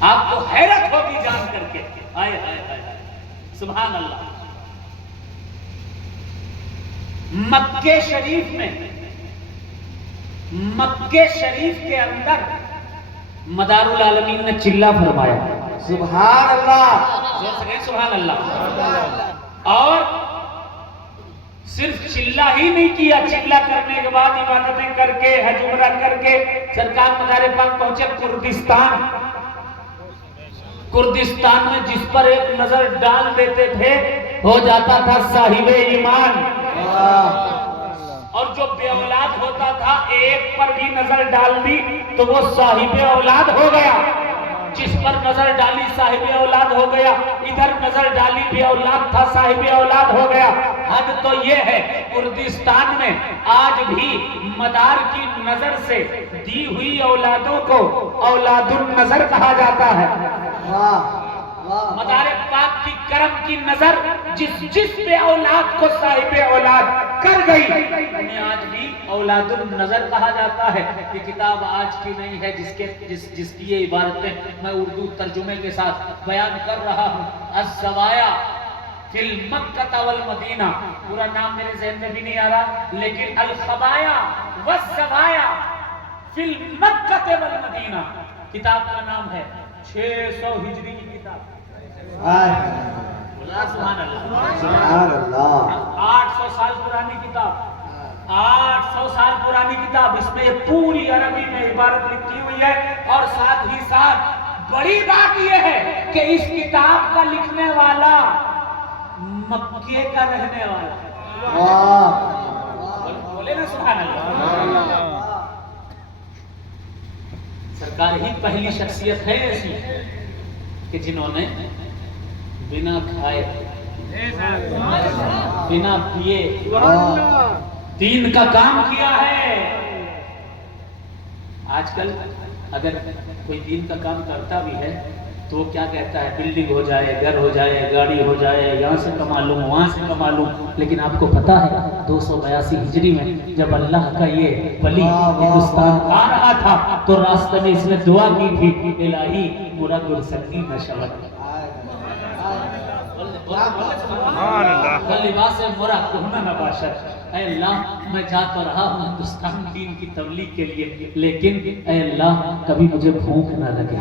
آپ کو حیرت ہوگی جان کر کے. ہائے ہائے ہائے سبحان اللہ. مکے شریف میں، مکے شریف کے اندر مدار العالمین نے چلہ فرمایا. سبحان اللہ. سبحان اللہ. اور صرف چلہ ہی نہیں کیا، چلہ کرنے کے بعد عبادتیں کر کے حج عمرہ کر کے سرکار مدار پاک پہنچے کردستان. کردستان میں جس پر ایک نظر ڈال دیتے تھے ہو جاتا تھا صاحب ایمان، اور جو بے اولاد ہوتا تھا ایک پر بھی نظر ڈال دی تو وہ صاحب اولاد ہو گیا. جس پر نظر ڈالی صاحب اولاد ہو گیا، ادھر نظر ڈالی بے اولاد تھا صاحب اولاد ہو گیا. حد تو یہ ہے کردستان میں آج بھی مدار کی نظر سے دی ہوئی اولادوں کو اولاد النظر کہا جاتا ہے. مدار پاک کی کرم کی نظر جس پہ اولاد کو صاحب اولاد کر گئی انہیں آج بھی اولاد النظر کہا جاتا ہے. یہ کتاب آج کی نہیں ہے جس کی یہ عبارتیں میں اردو ترجمے کے ساتھ بیان کر رہا ہوں. الزوایا فی المکہ والمدینہ، پورا نام میرے ذہن میں بھی نہیں آ رہا، لیکن الخبایا والزوایا فی المکہ والمدینہ کتاب کا نام ہے. 600 ہجری کی کتاب. سبحان اللہ. سبحان اللہ. 800 سال پرانی کتاب، 800 سال پرانی کتاب. اس میں یہ پوری عربی میں عبارت لکھی ہوئی ہے. اور ساتھ ہی ساتھ بڑی بات یہ ہے کہ اس کتاب کا لکھنے والا مکے کا رہنے والا. بولے نا سبحان اللہ. سرکار ہی پہلی شخصیت ہے ایسی کہ جنہوں نے بنا کھائے بنا پیے دین کا کام کیا ہے. آج کل اگر کوئی دین کا کام کرتا بھی ہے تو کیا کہتا ہے بلڈنگ ہو جائے، گھر ہو جائے، گاڑی ہو جائے، یہاں سے کما لوں وہاں سے کما لوں. لیکن آپ کو پتا ہے 282 ہجری میں جب اللہ کا یہ ولی ہندوستان آ رہا تھا تو راستے میں اس نے دعا کی تھی، الہی پورا گلسنگی میں شبت لباس مرا کہنا نباشر. اے اللہ میں جا تو رہا ہوں ہندوستان دین کی تبلیغ کے لیے، لیکن اے اللہ کبھی مجھے بھوک نہ لگے،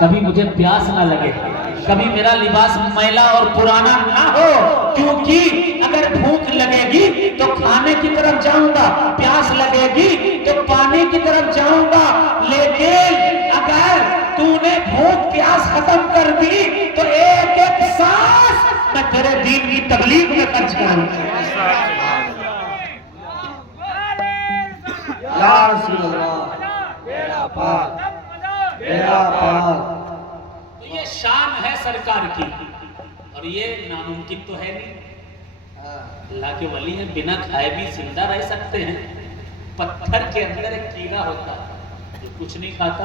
کبھی مجھے پیاس نہ لگے، کبھی میرا لباس میلا اور پرانا نہ ہو. کیونکہ اگر بھوک لگے گی تو کھانے کی طرف جاؤں گا، پیاس لگے گی تو پانی کی طرف جاؤں گا. لیکن اگر تو نے بھوک پیاس ختم کر دی تو ایک ایک سانس میں تیرے دین کی تبلیغ میں خرچ کروں. یا رسول اللہ میرا پاک میرا پاک. تو یہ شان ہے سرکار کی، اور یہ ناممکن تو ہے نہیں. اللہ کے ولی ہیں، بنا کھائے بھی زندہ رہ سکتے ہیں. پتھر کے اندر ایک کیڑا ہوتا ہے جو کچھ نہیں کھاتا،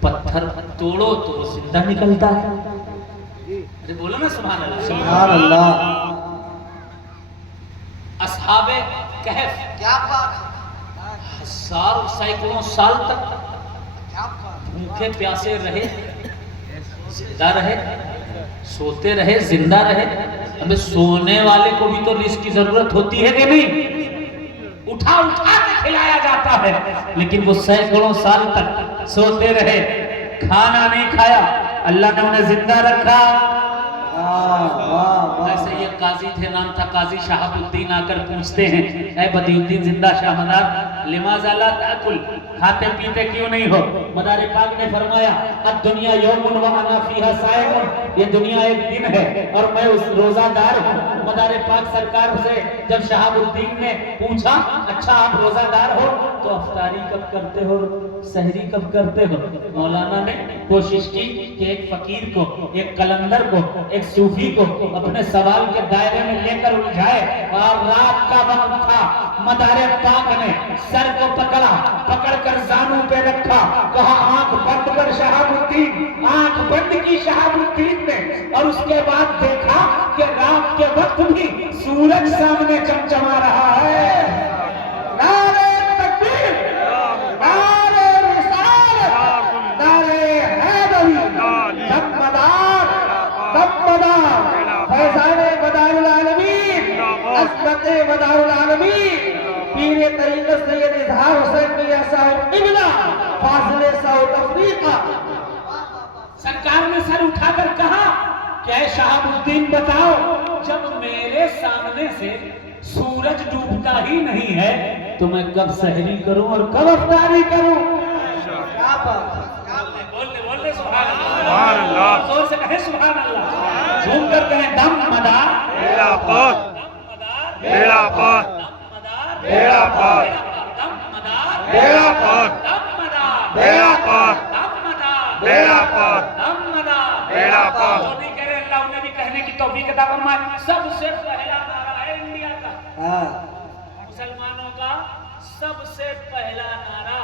پتھر توڑو تو زندہ نکلتا ہے. ارے بولو نا سبحان اللہ. سبحان اللہ. اصحاب کہف کیا بات. ہزار سینکڑوں سال تک بھوکے پیاسے رہے، زندہ رہے، سوتے رہے، زندہ رہے. ابھی سونے والے کو بھی تو رزق کی ضرورت ہوتی ہے کہ نہیں؟ اٹھا اٹھا کے کھلایا جاتا ہے، لیکن وہ سینکڑوں سال تک سوتے رہے، کھانا نہیں کھایا، اللہ نے انہیں زندہ رکھا. ایسے یہ قاضی تھے، نام تھا قاضی شہاب الدین. آ کر پوچھتے ہیں اے بدی الدین زندہ شاہ مدار لماذا لا تاکل، کھاتے پیتے کیوں نہیں ہو؟ مدار پاک نے فرمایا الدنیا یوم و انا فیہا صائم، یہ دنیا ایک دن ہے اور میں اس روزہ دار ہوں. مدار پاک سرکار سے جب شہاب الدین نے پوچھا اچھا آپ روزہ دار ہو تو افطاری کب کرتے ہو، سحری کب کرتے ہو؟ مولانا نے کوشش کی کہ ایک فقیر کو، ایک قلندر کو، ایک صوفی کو اپنے سوال کے دائرے میں لے کر الجھائے. اور رات کا وقت تھا، مدار پاک نے سر کو پکڑا، پکڑ کر زانوں پہ رکھا، کہا آنکھ بند کر شہاب الدین. آنکھ بند کی شہاب الدین نے، اور اس کے بعد دیکھا کہ رات کے وقت بھی سورج سامنے چمچما رہا ہے. نعرہ تکبیر، نعرہ رسالت، نعرہ یہ طریقہ سید اظہار حسین میاں صاحب قبلہ فاضل ساؤتھ افریقہ سرکار نے سر اٹھا کر کہا کہ اے شہاب الدین بتاؤ، جب میرے سامنے سے سورج ڈوبتا ہی نہیں ہے تو میں کب سحری کروں اور کب افطاری کروں؟ کیا بات ہے، بولنے سبحان اللہ، زور سے کہیں سبحان اللہ، جھوم کر کہیں دم مدار بیڑا پار، بیڑا پار، بیڑا پار، بیڑا پار، بیڑا پار، بیڑا پار، بیڑا پار۔ وہ نہیں کہہ رہے، اللہ انہیں بھی کہنے کی توفیق عطا فرمائے۔ سب سے پہلا نعرہ ہے انڈیا کا، ہاں مسلمانوں کا سب سے پہلا نعرہ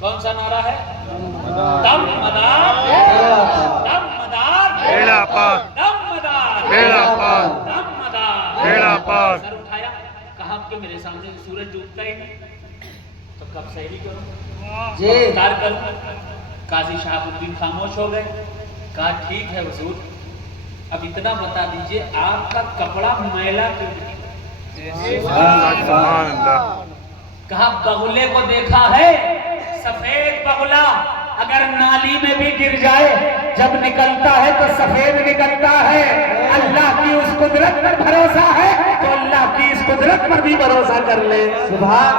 کون سا نعرہ ہے؟ دم مدار، دم مدار، بیڑا پار، دم مدار، بیڑا پار، دم مدار، بیڑا پار۔ سر اٹھایا، کہا کہ میرے سامنے سورج ڈوبتا ہی نہیں تو کب سحری کروں، جی افطار کروں؟ قاضی شہاب الدین خاموش ہو گئے، کہا ٹھیک ہے حضور، اب اتنا بتا دیجئے آپ کا کپڑا میلا کیوں نہیں؟ سبحان اللہ۔ کہا بغلے کو دیکھا ہے، سفید بغلہ اگر نالی میں بھی گر جائے جب نکلتا ہے تو سفید نکلتا ہے۔ اللہ کی اس قدرت پر بھروسہ ہے تو اللہ کی اس قدرت پر بھی بھروسہ کر لے۔ سبحان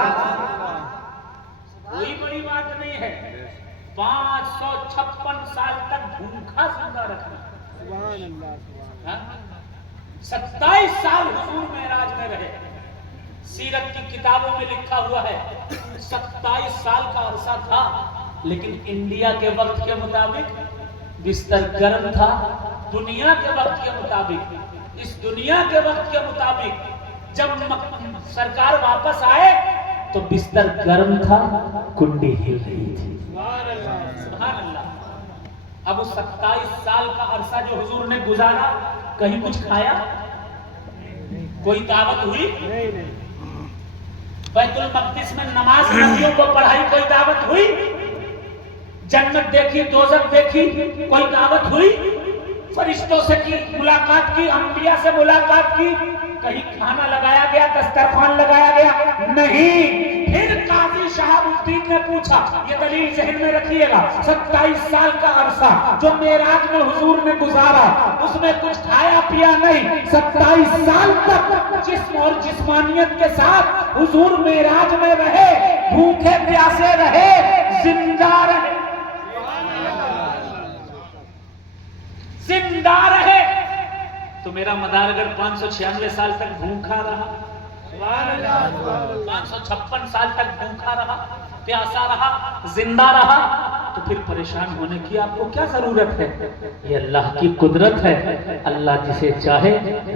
کوئی بڑی بات نہیں ہے، 556 سال تک بھوکا زندہ رکھنا، 27 سال حضور معراج میں رہے، سیرت کی کتابوں میں لکھا ہوا ہے 27 سال کا عرصہ تھا، لیکن انڈیا کے وقت کے مطابق بستر گرم تھا، دنیا کے وقت کے مطابق، اس دنیا کے وقت کے مطابق جب سرکار واپس آئے تو بستر گرم تھا، کنڈی ہل رہی تھی۔ سبحان اللہ۔ اب اس 27 سال کا عرصہ جو حضور نے گزارا، کہیں کچھ کھایا؟ کوئی دعوت ہوئی؟ بیت المقدس میں نماز نبیوں کو پڑھائی، کوئی دعوت ہوئی؟ جنت دیکھی، دوزخ دیکھی، کوئی دعوت ہوئی؟ فرشتوں سے کی ملاقات کی، انبیاء سے ملاقات کی، کہیں کھانا لگایا گیا، دسترخوان لگایا گیا؟ نہیں۔ پھر قاضی شہاب الدین نے پوچھا، یہ دلیل ذہن میں رکھیے گا، 27 سال کا عرصہ جو معراج میں حضور نے گزارا، اس میں کچھ کھایا پیا نہیں، 27 سال تک جسم اور جسمانیت کے ساتھ حضور معراج میں رہے، بھوکے پیاسے رہے، زندہ رہے، زندہ رہے۔ تو میرا مدار اگر 596 سال تک بھوکا رہا، 556 سال تک بھوکا رہا، پیاسا رہا، زندہ رہا، تو پھر پریشان ہونے کی آپ کو کیا ضرورت ہے؟ یہ اللہ کی قدرت ہے، اللہ جسے چاہے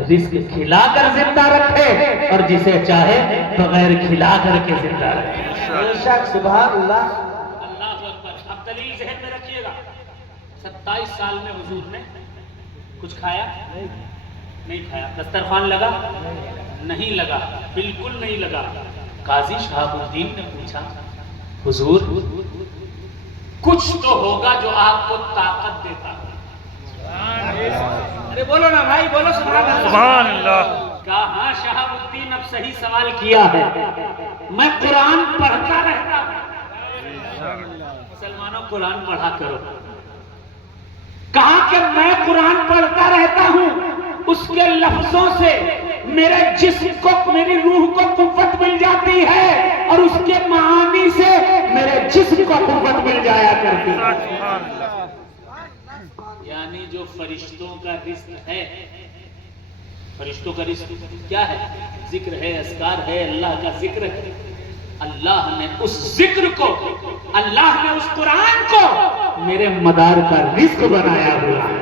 رزق کھلا کر زندہ رکھے اور جسے چاہے بغیر کھلا کر کے زندہ رکھے۔ بے شک سبحان اللہ۔ اللہ اکبر۔ اب دلیل ذہن میں رکھیے گا، 27 سال میں حضور نے کچھ کھایا؟ نہیں کھایا۔ دسترخوان لگا؟ نہیں لگا، بالکل نہیں لگا۔ قاضی شہاب الدین نے پوچھا، حضور کچھ تو ہوگا جو آپ کو طاقت دیتا ہے؟ ارے بولو نا بھائی، بولو سبحان اللہ۔ سبحان اللہ۔ کہا ہاں شہاب الدین، اب صحیح سوال کیا ہے، میں قرآن پڑھتا رہتا ہوں۔ مسلمانوں قرآن پڑھا کرو۔ کہا کہ میں قرآن پڑھتا رہتا ہوں، اس کے لفظوں سے میرے جسم کو، میری روح کو قوت مل جاتی ہے، اور اس کے معانی سے میرے جسم کو قوت مل جایا کرتی ہے۔ یعنی جو فرشتوں کا رزق ہے، فرشتوں کا رزق کیا ہے؟ ذکر ہے، اذکار ہے، اللہ کا ذکر ہے۔ اللہ نے اس ذکر کو، اللہ نے اس قرآن کو میرے مدار کا رزق بنایا ہوا ہے۔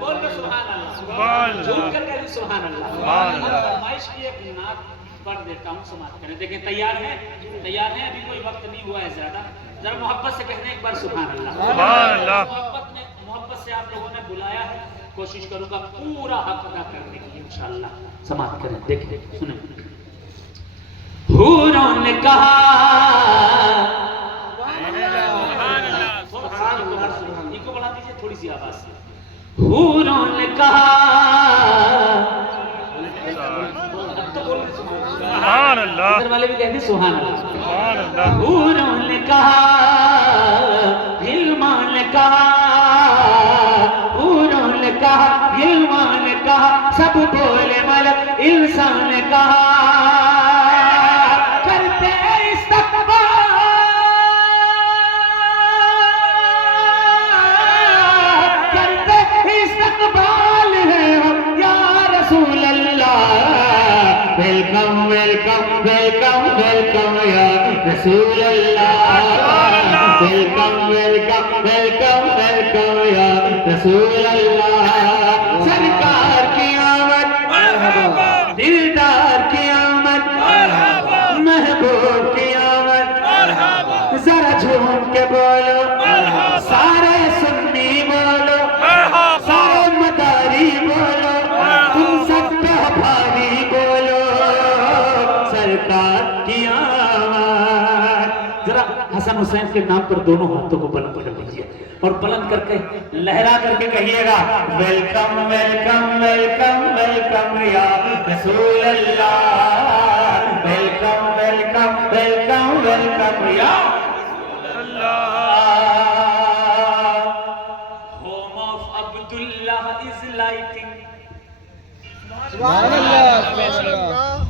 بول دو سبحان اللہ۔ جھوم کر کہہ دو سبحان اللہ۔ فرمائش کی ایک نعت پڑھ دیتا ہوں، سماعت کریں۔ دیکھیں تیار ہیں؟ تیار ہیں؟ ابھی کوئی وقت نہیں ہوا ہے زیادہ، ذرا محبت سے کہنے ایک بار سبحان اللہ۔ سبحان اللہ۔ محبت سے آپ لوگوں نے بلایا ہے، کوشش کروں گا پورا حق ادا کرنے کی انشاءاللہ۔ سماعت کریں، دیکھیں، سنیں۔ حوروں نے کہا، کو بڑھا دیجئے تھوڑی سی آواز سے۔ حوروں نے کہا، اب تو بول رہے سبحان اللہ۔ حشر والے بھی کہتے سبحان اللہ. سبحان اللہ. حوروں نے کہا غلمان نے کہا حوروں نے کہا غلمان نے کہا سب بولے ملک انسان نے کہا کرتے استقبال ہے ہم یا رسول اللہ. ویلکم ویلکم ویلکم ویلکم یا رسول اللہ. ویلکم ویلکم ویلکم ویلکم یا رسول اللہ. سرکار کی آمد دلدار کی آمد محبوب کی آمد ذرا جھوم کے بولو سارے سنی بولو سارے مداری بولو تم سب پہ بھاری بولو سرکار کی آمد. ذرا حسن حسین کے نام پر دونوں ہاتھوں کو بلند کر دیجئے اور بلند کر کے لہرا کر کے کہیے گا ویلکم ویلکم ویلکم ویلکم یا رسول اللہ. ویلکم ویلکم ویلکم ویلکم یا Home of Abdullah is lighting.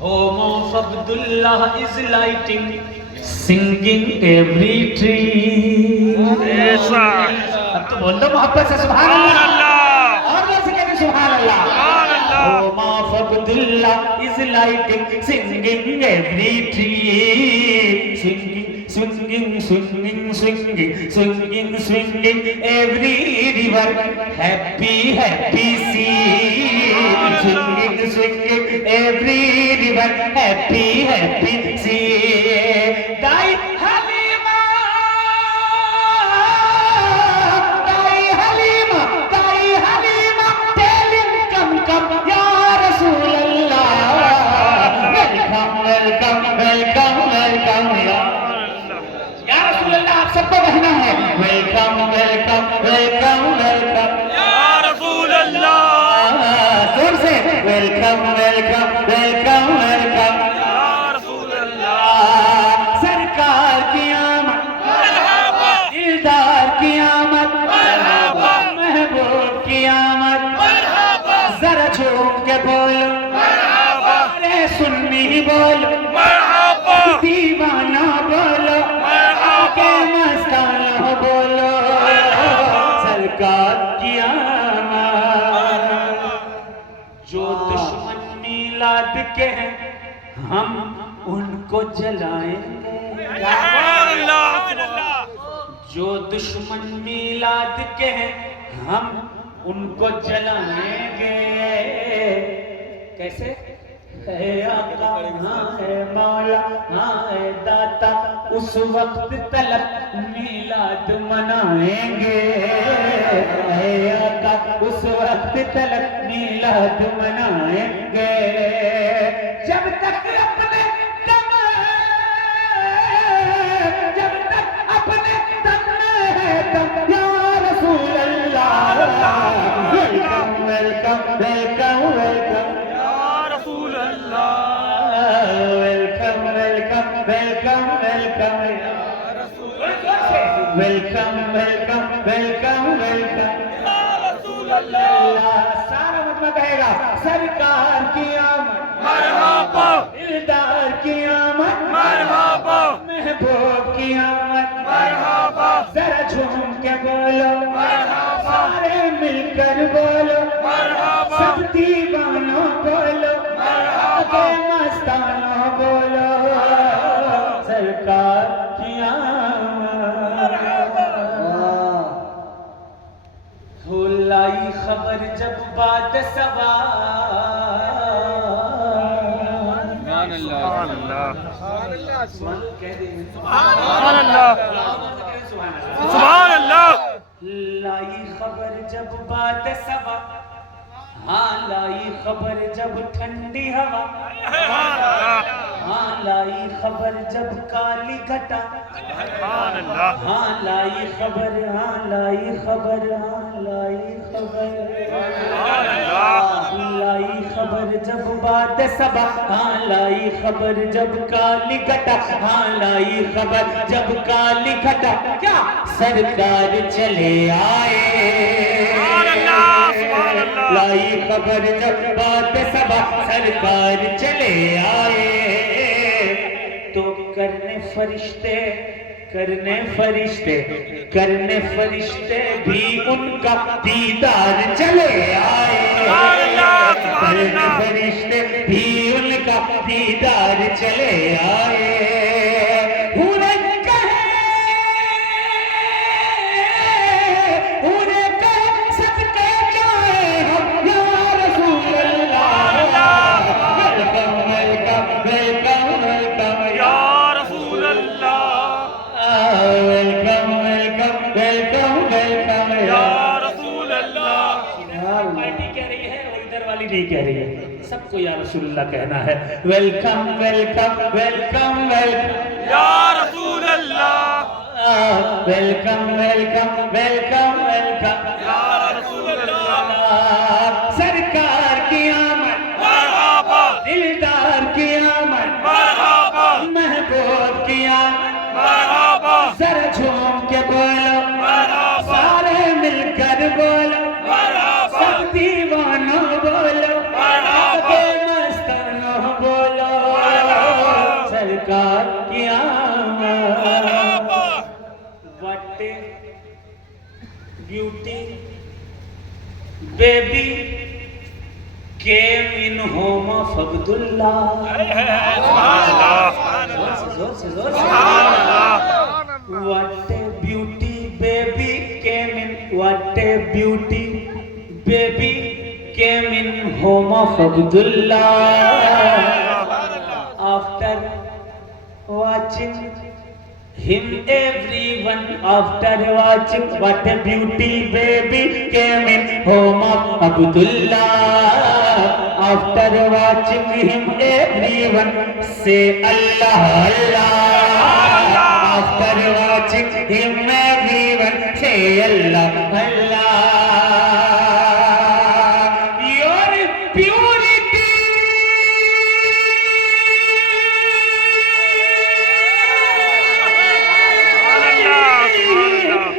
Home of Abdullah is lighting, singing every tree. ایسا اب تو بول دو محبت سے سبحان اللہ. اور ویسے کہتے سبحان اللہ. Home of Abdullah is lighting, singing every tree. Singing, swinging, swinging, swinging, swinging, swinging every river. Happy, happy sea. Swinging, swinging every river. Happy, happy sea. Die Halima, die Halima, die Halima. Tell him come, come, ya Rasul Allah. Welcome, welcome, welcome, welcome, ya. یا رسول اللہ آپ سب کو کہنا ہے welcome welcome welcome welcome یا رسول اللہ. زور سے ویلکم ویلکم ویلکم ویلکم یا رسول اللہ. سرکار کی آمد مرحبا دلدار کی آمد مرحبا محبوب کی آمد مرحبا ذرا جھوم کے بولو مرحبا ارے سنی بولو مرحبا دیوانہ بولو کہ مستانہ بولو سرکار کی آمد. جو دشمن میلاد کے ہیں ہم ان کو جلائیں گے. سبحان اللہ. جو دشمن میلاد کے ہیں ہم ان کو جلائیں گے. کیسے ہے آقا ہاں ہے مولا ہاں ہے داتا اس وقت تلک میلاد منائیں گے. ہے آقا اس وقت تلک میلاد منائیں گے. جب تک اپنے دم جب تک اپنے دم میں ہے دم یا رسول اللہ. ویلکم ویلکم ویلکم ویلکم یا رسول اللہ. ویلکم ویلکم ویلکم ویلکم یا رسول اللہ. ویلکم ویلکم ویلکم ویلکم یا رسول اللہ. سارا مجمع کہے گا سرکار کی آمد مرحبا دلدار کی آمد مرحبا محبوب کی آمد مرحبا ذرا جھوم کے بولو مرحبا سارے مل کر بولو مرحبا سب دیوانوں بولو مرحبا کہ مستانوں بولو سرکار کی آمد. ہو لائی خبر جب بات سوار سبحان اللہ. کہہ دیں سبحان اللہ. سبحان اللہ. لائی خبر جب بات سبا ہاں لائی خبر جب ٹھنڈی ہوا سبحان اللہ. ہاں لائی خبر جب کالی گھٹا سبحان اللہ. ہاں لائی خبر ہاں لائی خبر ہاں لائی خبر سبحان اللہ. لائی خبر خبر جب بات سبا ہاں لائی خبر جب کالی گھٹا ہاں لائی خبر جب کالی گھٹا کیا سرکار چلے آئے سبحان اللہ سبحان اللہ لائی خبر جب بات سبا سرکار چلے آئے تو کرنے فرشتے بھی ان کا دیدار چلے آئے کرنے فرشتے بھی ان کا دیدار چلے آئے نہیں کہہ رہی ہے سب کو یا رسول اللہ کہنا ہے ویلکم ویلکم ویلکم ویلکم یا رسول اللہ ویلکم ویلکم ویلکم ویلکم یا رسول اللہ سرکار کی آمد مرحبا دلدار کی آمد مرحبا محبوب کی آمد مرحبا ذرا جھوم کے بولو مرحبا سارے مل کر بولو مرحبا سب دیوانوں بولو مرحبا مستانوں بولو سرکار کی آمد What a beauty baby came in home of Abdullah سبحان اللہ زور سے زور سے سبحان اللہ What a beauty baby came in What a beauty baby came in home of Abdullah After watching him everyone after watching What a beauty baby came in home of Abdullah After watching him everyone say Allah Allah After watching him everyone say Allah Allah Your purity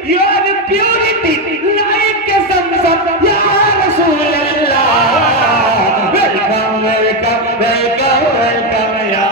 Your purity like a Zamzam Ya Rasul Allah Welcome, welcome, welcome, welcome Ya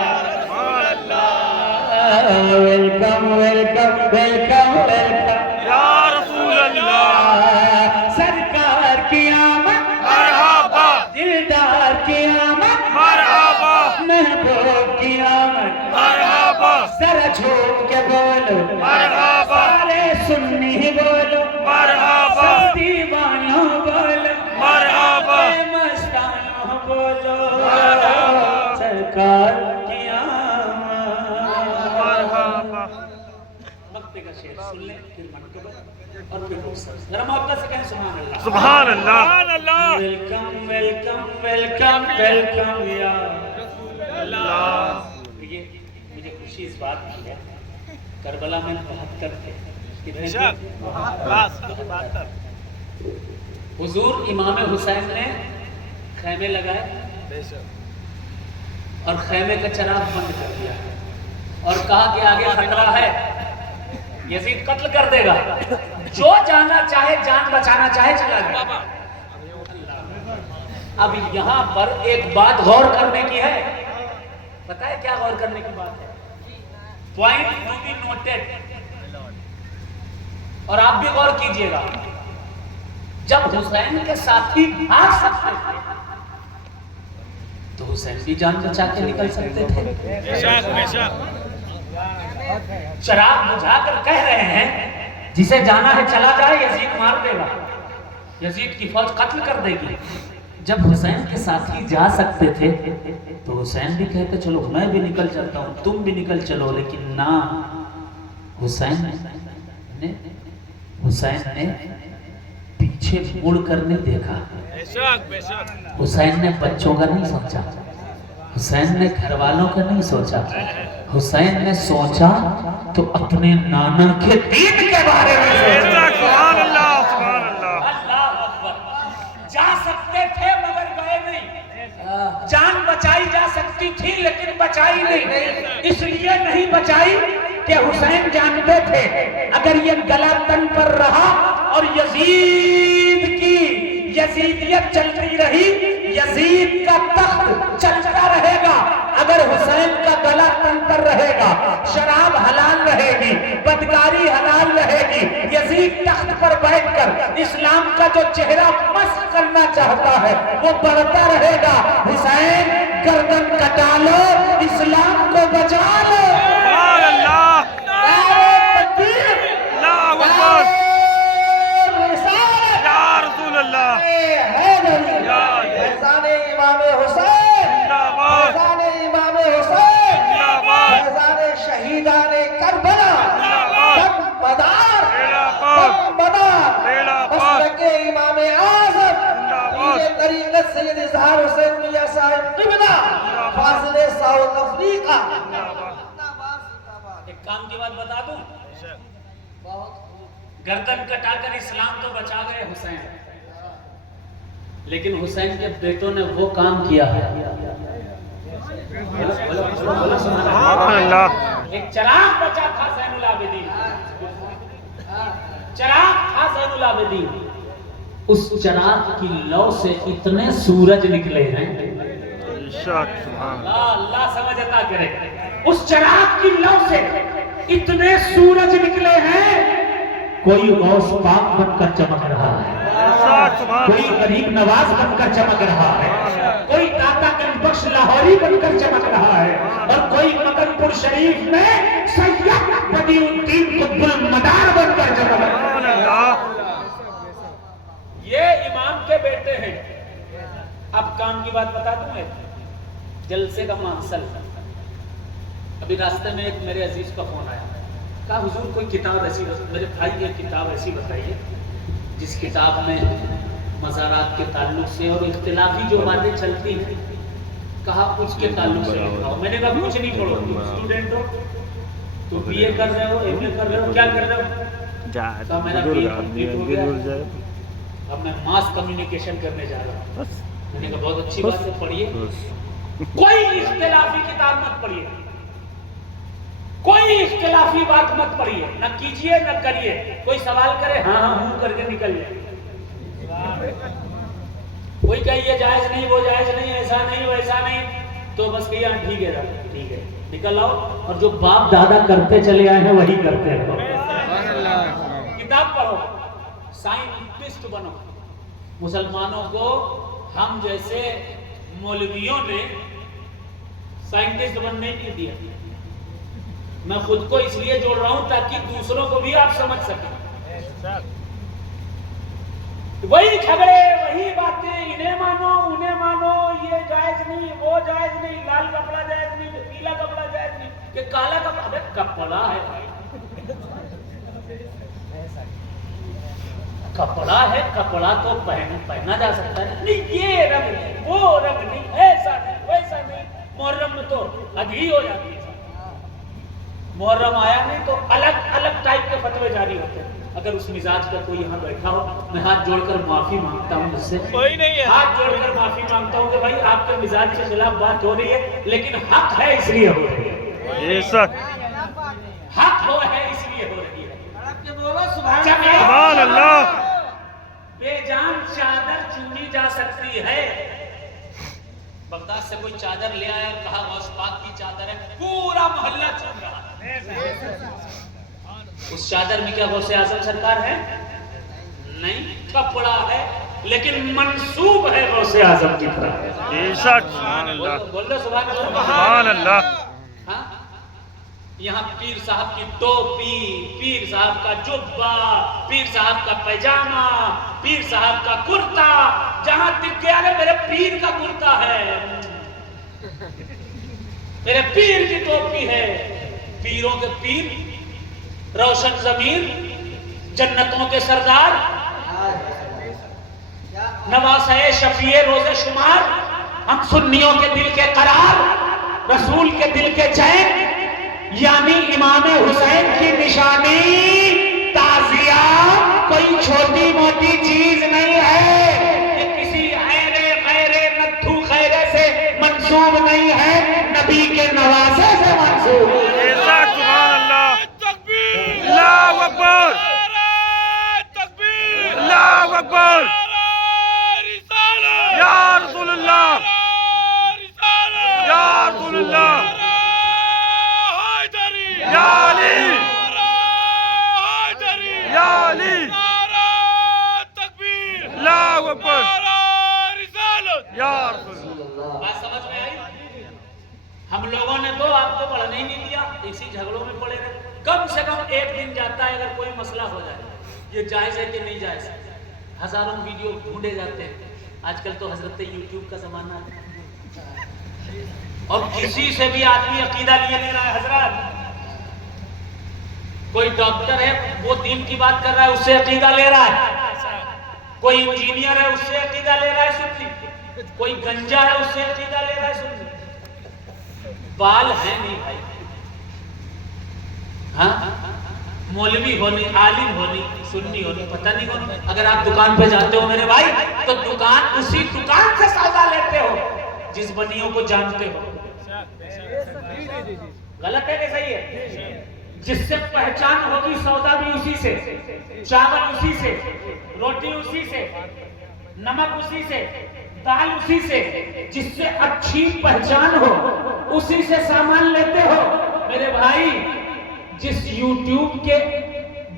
Welcome, welcome, welcome, welcome یا رسول اللہ سرکار کی آمد مرحبا دلدار کی آمد مرحبا محبوب کی آمد مرحبا ذرا جھوم کے بولو مرحبا سارے سنی بولو مرحبا سب دیوانوں بولو مرحبا مستانوں بولو مرحبا سرکار کی آمد مرحبا مقطع کا شعر سن لیں پھر منقبت اور پھر رخصت ذرا محبت سے کہیں سبحان اللہ سبحان اللہ ویلکم ویلکم ویلکم ویلکم یا اللہ یہ مجھے خوشی اس بات کی ہے کربلا میں 72 تھے کتنے تھے؟ حضور امام حسین نے خیمے لگائے اور خیمے کا چراغ بند کر دیا اور کہا کہ آگے خطرہ ہے یزید قتل کر دے گا جو جانا چاہے جان بچانا چاہے چلا گیا اب یہاں پر ایک بات غور کرنے کی ہے پتہ ہے کیا غور کرنے کی بات ہے پوائنٹ ٹو بی نوٹڈ اور آپ بھی غور کیجئے گا جب حسین کے ساتھی بھاگ سکتے تھے تو حسین بھی جان بچا کے نکل سکتے تھے چراغ بجھا کر کہہ رہے ہیں جسے جانا ہے چلا جائے یزید مار دے گا یزید کی فوج قتل کر دے گی جب حسین کے ساتھی جا سکتے تھے تو حسین بھی کہتے چلو میں بھی نکل چلتا ہوں تم بھی نکل چلو لیکن نہ حسین نے پیچھے مڑ کر نہیں دیکھا حسین نے بچوں کا نہیں سوچا حسین نے گھر والوں کا نہیں سوچا حسین نے سوچا تو اپنے نانا کے دین کے بارے میں سوچا سبحان اللہ سبحان اللہ اللہ اکبر جا سکتے تھے مگر گئے نہیں بچائی نہیں، اس لیے نہیں بچائی کہ حسین جانتے تھے اگر یہ گلا تن پر رہا اور یزید کی یزیدیت چلتی رہی، یزید کا تخت چلتا رہے گا، اگر حسین کا گلا تن پر رہے گا، شراب حلال رہے گی، بدکاری حلال رہے گی، یزید تخت پر بیٹھ کر اسلام کا جو چہرہ مسخ کرنا چاہتا ہے وہ بڑھتا رہے گا۔ حسین گردن کٹا لو، اسلام کو بچا لو۔ سبحان اللہ، اللہ اکبر، یا رسول اللہ، فیضان امام حسین، فیضان امام حسین، فیضان شہیدان کربلا، دم بدار، دم بدار، مسلک امام اعظم، پیر طریقت سید اظہار حسین میاں صاحب قبلہ، فاضل ساؤتھ افریقہ۔ ایک کام کی بات بتا دوں، گردن کٹا کر اسلام تو بچا گئے حسین، لیکن حسین کے بیٹوں نے وہ کام کیا ہے۔ سبحان اللہ، ایک چراغ بچا تھا زین العابدین، چراغ تھا زین العابدین، اس چراغ کی لو سے اتنے سورج نکلے ہیں، سبحان اللہ سمجھتا کرے، اس چراغ کی لو سے اتنے سورج نکلے ہیں، کوئی غوث پاک بن کر چمک رہا ہے، کوئی غریب نواز بن کر چمک رہا ہے، کوئی داتا گنج بخش لاہوری بن کر چمک رہا ہے، اور کوئی مدن پور شریف میں سید بدیع الدین قطب المدار بن کر چمک رہا ہے۔ یہ امام کے بیٹے ہیں۔ اب کام کی بات بتا دوں میں، جلسے کا مقصد، ابھی راستے میں ایک میرے عزیز کا فون آیا، کہا حضور کوئی کتاب ایسی، میرے بھائی یہ کتاب ایسی بتائیے جس کتاب میں مزارات کے تعلق سے اور اختلافی جو باتیں چلتی ہیں، کہا اس کے تعلق سے لکھاؤ۔ میں نے کہا کچھ نہیں پڑھو، تم اسٹوڈنٹ ہو، تو بی اے کر رہے ہو، ایم اے کر رہے ہو، کیا کر رہے ہو؟ کہا میرا بی اے کمپلیٹ ہو گیا، اب میں ماس کمیونیکیشن کرنے جا رہا ہوں۔ میں نے کہا بہت اچھی بات ہے، پڑھیے، کوئی اختلافی کتاب مت پڑھیے، کوئی اختلافی بات مت پڑھیے، نہ کیجئے نہ کریے، کوئی سوال کرے ہاں ہاں ہوں کر کے نکل جائے، کوئی کہے یہ جائز نہیں وہ جائز نہیں ایسا نہیں ویسا نہیں، تو بس کہیے ہاں ٹھیک ہے ٹھیک ہے نکل آؤ، اور جو باپ دادا کرتے چلے آئے ہیں وہی کرتے رہو۔ کتاب پڑھو، سائنٹسٹ بنو۔ مسلمانوں کو ہم جیسے مولویوں نے سائنٹسٹ بننے نہیں دیا، میں خود کو اس لیے جوڑ رہا ہوں تاکہ دوسروں کو بھی آپ سمجھ سکیں۔ وہی جھگڑے وہی باتیں، انہیں مانو انہیں مانو، یہ جائز نہیں وہ جائز نہیں، لال کپڑا جائز نہیں پیلا کپڑا جائز نہیں، کہ کالا کپڑا، ابے کپڑا ہے بھائی، کپڑا ہے، کپڑا تو پہنا جا سکتا ہے، نہیں یہ رنگ نہیں وہ رنگ نہیں ایسا نہیں ویسا نہیں۔ محرم میں تو حد ہی ہو جاتی ہے، محرم آیا نہیں تو الگ الگ ٹائپ کے فتوے جاری ہوتے ہیں۔ اگر اس مزاج کا کوئی یہاں بیٹھا ہو، میں ہاتھ جوڑ کر معافی مانگتا ہوں، مجھ سے ہاتھ جوڑ کر معافی مانگتا ہوں کہ بھائی آپ کے مزاج کے خلاف بات ہو رہی ہے، لیکن حق ہے اس لیے ہو رہی ہے، حق ہو ہے اس لیے ہو رہی ہے۔ سبحان اللہ، بے جان چادر چنی جا سکتی ہے۔ بغداد سے کوئی چادر لے آیا اور کہا غوث پاک کی چادر ہے، پورا محلہ چن رہا ہے، اس چادر میں کیا غوث اعظم سرکار ہے؟ نہیں، کپڑا ہے لیکن منسوب ہے غوث اعظم کی طرف۔ بول دو سبحان اللہ۔ ہاں، یہاں پیر صاحب کی ٹوپی، پیر صاحب کا جبہ، پیر صاحب کا پیجامہ، پیر صاحب کا کرتا، جہاں تک گیا ہے میرے پیر کا کرتا ہے، میرے پیر کی ٹوپی ہے۔ پیروں کے پیر، روشن ضمیر، جنتوں کے سردار، نواسۂ شفیع روز شمار، ہم سنیوں کے دل کے قرار، رسول کے دل کے چین، یعنی امام حسین کی نشانی تعزیہ کوئی چھوٹی موٹی چیز نہیں ہے، یہ کسی غیر نتھو خیرے سے منسوب نہیں ہے، نہ نبی کے نوازے سے منسوب. سبحان اللہ. اللہ اکبر. اللہ اکبر. یا رسول اللہ. یا رسول اللہ. یا علی. یا علی. اللہ اکبر. یا رسول اللہ. بات سمجھ میں آئی؟ ہم لوگوں نے تو آپ کو پڑھنے ہی نہیں دیا, اسی جھگڑوں میں پڑے رہے. کم سے کم ایک دن جاتا ہے اگر کوئی مسئلہ ہو جائے, یہ جائز ہے کہ نہیں جائز, ہزاروں ویڈیو ڈھونڈے جاتے ہیں. آج کل تو حضرت یوٹیوب کا زمانہ ہے, اور کسی سے بھی آدمی عقیدہ لیے لے رہا ہے. حضرات, کوئی ڈاکٹر ہے وہ دین کی بات کر رہا ہے, اس سے عقیدہ لے رہا ہے. کوئی انجینئر ہے, اس سے عقیدہ لے رہا ہے. سنی. کوئی گنجا ہے, اس سے عقیدہ لے رہا ہے. سنی. بال ہے نہیں بھائی. ہاں, مولوی ہونی, عالم ہونی, سنی ہونی, پتہ نہیں کون. اگر آپ دکان پہ جاتے ہو میرے بھائی, تو دکان اسی دکان سے سودا لیتے ہو جس بنیوں کو جانتے ہو. غلط ہے کہ صحیح ہے؟ جس سے پہچان ہوگی سودا بھی اسی سے, چاول اسی سے, روٹی اسی سے, نمک اسی سے, دال اسی سے. جس سے اچھی پہچان ہو اسی سے سامان لیتے ہو میرے بھائی. جس یوٹیوب کے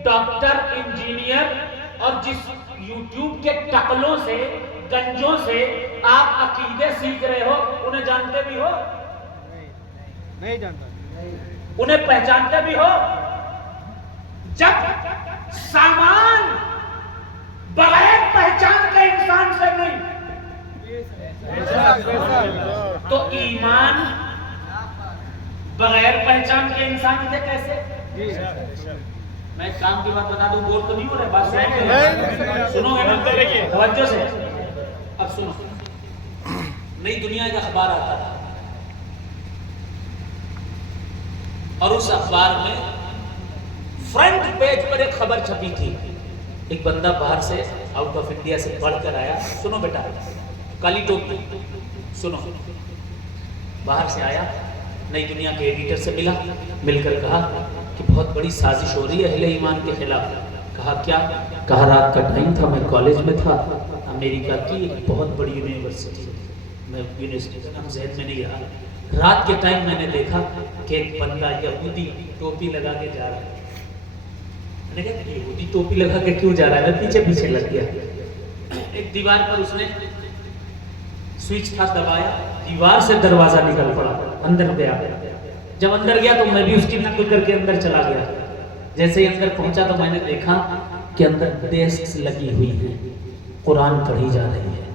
ڈاکٹر, انجینئر اور جس یوٹیوب کے ٹکلوں سے, گنجوں سے آپ عقیدے سیکھ رہے ہو, انہیں جانتے بھی ہو؟ نہیں جانتا. انہیں پہچانتے بھی ہو؟ جب سامان بغیر پہچان کے انسان سے نہیں, تو ایمان بغیر پہچان کے انسان سے کیسے؟ میں ایک کام کی بات بتا دوں, بور تو نہیں ہو رہے, بات سنو گے نا توجہ سے. اب سنو, نئی دنیا کا اخبار آتا تھا, اور اس اخبار میں فرنٹ پیج پر ایک خبر چھپی تھی. ایک بندہ باہر سے, آؤٹ آف انڈیا سے پڑھ کر آیا. سنو بیٹا, کالی ٹوپی, سنو. باہر سے آیا, نئی دنیا کے ایڈیٹر سے مل کر کہا کہ بہت بڑی سازش ہو رہی ہے اہل ایمان کے خلاف. کہا کیا؟ کہا رات کا ٹائم تھا, میں کالج میں تھا, امریکہ کی ایک بہت بڑی یونیورسٹی, میں یونیورسٹی کا نام ذہن میں نہیں رہا. رات کے ٹائم میں نے دیکھا کہ ایک بندہ یہودی ٹوپی لگا کے جا رہا ہے. میں نے کہا یہودی ٹوپی لگا کے کیوں جا رہا ہے؟ میں پیچھے پیچھے لگ گیا. ایک دیوار پر اس نے سوئچ تھا, دبایا, دیوار سے دروازہ نکل پڑا, اندر گیا. جب اندر گیا تو میں بھی اس کی نقل کر کے اندر چلا گیا. جیسے ہی اندر پہنچا تو میں نے دیکھا کہ اندر ڈیسکس لگی ہوئی ہیں, قرآن پڑھی جا رہی ہے,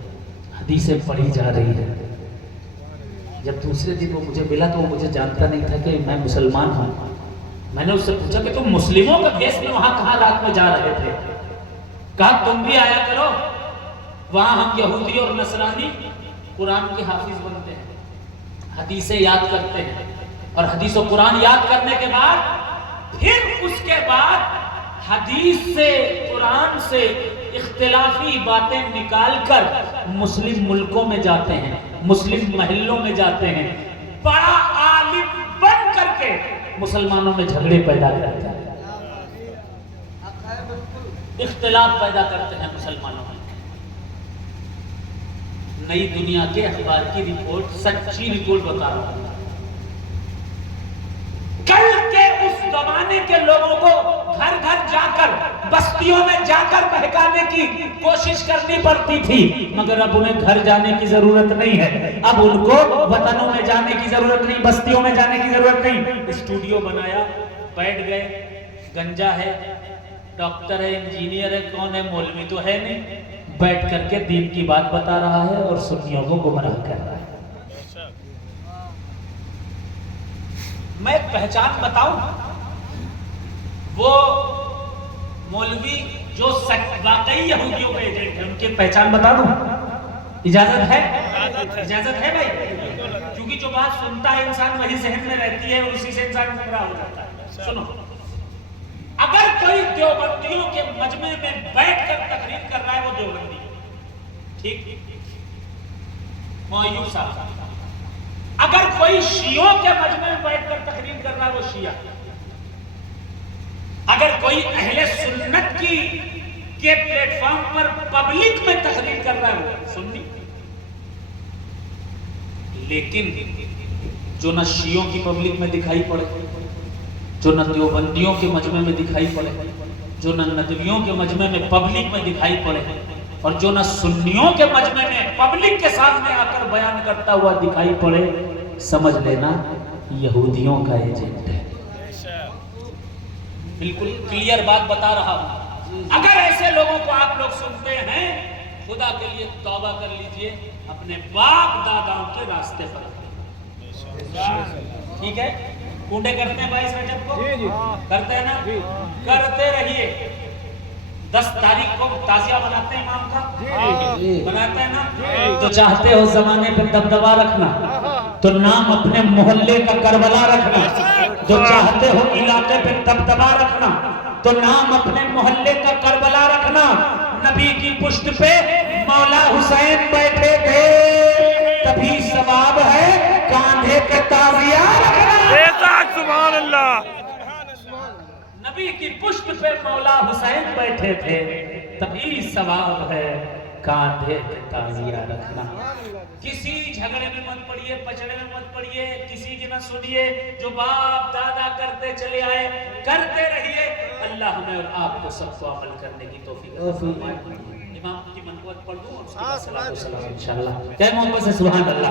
حدیثیں پڑھی جا رہی ہے. جب دوسرے دن وہ مجھے ملا تو وہ مجھے جانتا نہیں تھا کہ میں مسلمان ہوں. میں نے اس سے پوچھا کہ تم مسلموں کا دیش میں وہاں کہاں رات میں جا رہے تھے؟ کہا تم بھی آیا کرو, وہاں ہم یہودی اور نصرانی قرآن کے حافظ بنتے ہیں, حدیثیں یاد کرتے ہیں, اور حدیث و قرآن یاد کرنے کے بعد پھر اس کے بعد حدیث سے, قرآن سے اختلافی باتیں نکال کر مسلم ملکوں میں جاتے ہیں, مسلم محلوں میں جاتے ہیں, بڑا عالم بن کر کے مسلمانوں میں جھگڑے پیدا کرتے ہیں, اختلاف پیدا کرتے ہیں مسلمانوں میں. نئی دنیا کے اخبار کی رپورٹ, سچی رپورٹ بتا رہا ہوں. کل کے اس زمانے کے لوگوں کو گھر گھر جا کر, بستیوں میں جا کر بہکانے کی کوشش کرنی پڑتی تھی, مگر اب انہیں گھر جانے کی ضرورت نہیں ہے. اب ان کو وطنوں میں جانے کی ضرورت نہیں, بستیوں میں جانے کی ضرورت نہیں. اسٹوڈیو بنایا, بیٹھ گئے, گنجا ہے, ڈاکٹر ہے, انجینئر ہے, کون ہے, مولوی تو ہے نہیں, بیٹھ کر کے دین کی بات بتا رہا ہے اور سنیوں کو گمراہ کر رہا ہے. میں پہچان بتاؤں, وہ مولوی جو واقعی یہودیوں کے ایجنٹ ہیں ان کی پہچان بتا دوں؟ اجازت ہے؟ اجازت ہے بھائی؟ کیونکہ جو بات سنتا ہے انسان وہی ذہن میں رہتی ہے اور اسی سے انسان گمراہ ہو جاتا ہے. سنو, اگر کوئی دیوبندیوں کے مجمع میں بیٹھ کر تقریر کر رہا ہے وہ دیوبندی, ٹھیک, معیوب صاحب. اگر کوئی شیعوں کے مجمع میں بیٹھ کر تقریر کر رہا ہے وہ شیعہ، اگر کوئی اہل سنت کے پلیٹ فارم پر پبلک میں تقریر کر رہا ہے وہ سنی۔ لیکن جو نہ شیعوں کی پبلک میں دکھائی پڑے، جو نہ دیوبندیوں کے مجمع میں دکھائی پڑے، جو نہ ندویوں کے مجمع میں پبلک میں دکھائی پڑے، اور جو نہ سنیوں کے مجمع میں پبلک کے سامنے آ کر بیان کرتا ہوا دکھائی پڑے، سمجھ لینا یہودیوں کا ایجنٹ ہے۔ بالکل کلیئر بات بتا رہا ہوں۔ اگر ایسے لوگوں کو آپ لوگ سنتے ہیں، خدا کے لیے توبہ کر لیجئے، اپنے باپ داداؤں کے راستے پر۔ ٹھیک ہے، کونڈے کرتے ہیں 22 رجب کو؟ کرتے ہیں نا؟ کرتے رہیے۔ 10 تاریخ کو تازیہ مناتے ہیں امام کا؟ مناتے ہیں نا؟ تو چاہتے ہو زمانے پہ دبدبا رکھنا تو نام اپنے محلے کا کربلا رکھنا، جو چاہتے ہو علاقے پہ دبدبا رکھنا تو نام اپنے محلے کا کربلا رکھنا۔ نبی کی پشت پہ مولا حسین بیٹھے تھے، تبھی ثواب ہے کاندھے پہ تازیہ رکھنا۔ سبحان اللہ۔ نبی کی پشت پہ مولا حسین بیٹھے تھے، تبھی ثواب ہے کاندھے پہ تازیہ رکھنا۔ کسی جھگڑے میں مت پڑیے، پچڑے میں مت پڑیے، کسی کی نہ سنیے، جو باپ دادا کرتے چلے آئے کرتے رہیے۔ اللہ ہمیں اور آپ کو سب کو عمل کرنے کی توفیق عطا فرمائے۔ امام کی منقبت پڑھ دوں اور اس کے بعد صلاۃ و سلام انشاءاللہ۔ کہہ محبت سے سبحان اللہ۔